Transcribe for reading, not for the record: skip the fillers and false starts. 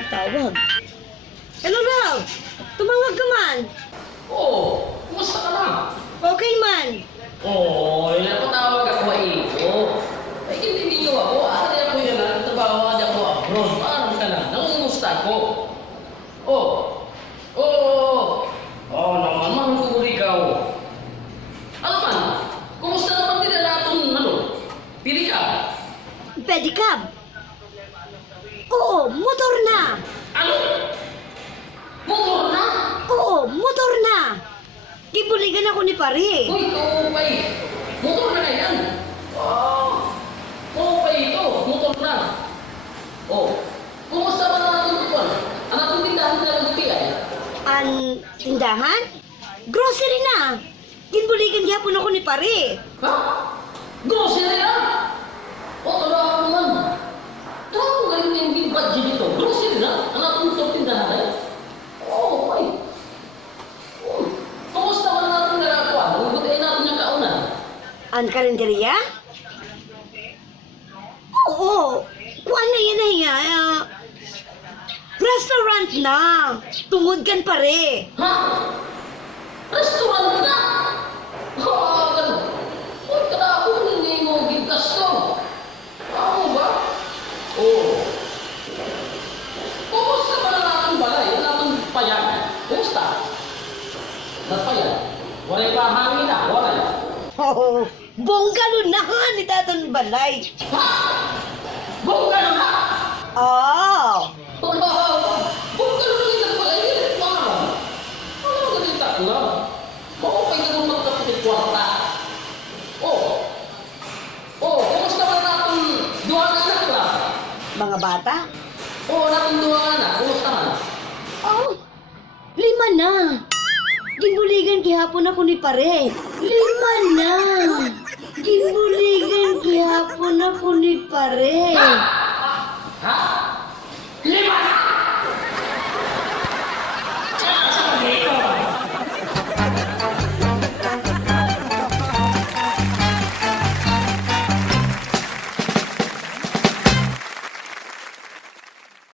tinatawag. Hello, Raw! Tumawag ka man! Oh, kumusta ka na? Okay man! Oh, napatawag ako ito. Ay, hindi niyo ako. Ari ako yan na. Natabawa ako abroad. Parang ka na. Nangumusta ako. Oh. Oh. Oh, naman. Mahuli ka. Ano man? Kumusta naman din na natin, ano? Pili ka. Pedicab! Oo, motor na! Ano? Motor na? Oo, motor na! Kibuligan ako ni pare. Uy, kaupay. Motor na na yan. Oh. Kaupay ito. Motor na. Oh. Kumusta ba natin ito? Ang ating tindahan na lang ito ay? Ang tindahan? Grocery na! Kibuligan gihapon ako ni pare. Ha? Grocery na? O, tara ako naman. Tara ko ngayon yung budget dito. Grocery na? Ang ating ito tindahan ay? Oh, ay. Oh. Kumusta ba natin nakakuha? Nagbutain natin yung kaunan. Ang kalenderya? Oo, kuha na yan ay nga. Restaurant na! Tungod kan pare. Ha? Restaurant na? Ha, ganun. Huwag ka na ako hindi mo gigas ko. Ako ba? Oo. Kumusta ba na natin balay? Wala akong payan. Kumusta? Nagpayan? Wala'y pahangin na. Wala'y. Oo, bongga na nga ni Taton Balay. Ha? Bongga na na? Oo. Wala. Bongga na na nagbalay. Ano ang ganita ko na? Maupay ka nung magkapit kwarta. Oh. Oh, kumusta ba natin duha na anak la? Mga bata? Oo, natin duha na. Kumusta man? Oh, 5 na. Gibuligan gihapon ako ni pare. 5 na. Gibuligan gihapon ako ni pare. Ha? 5 na?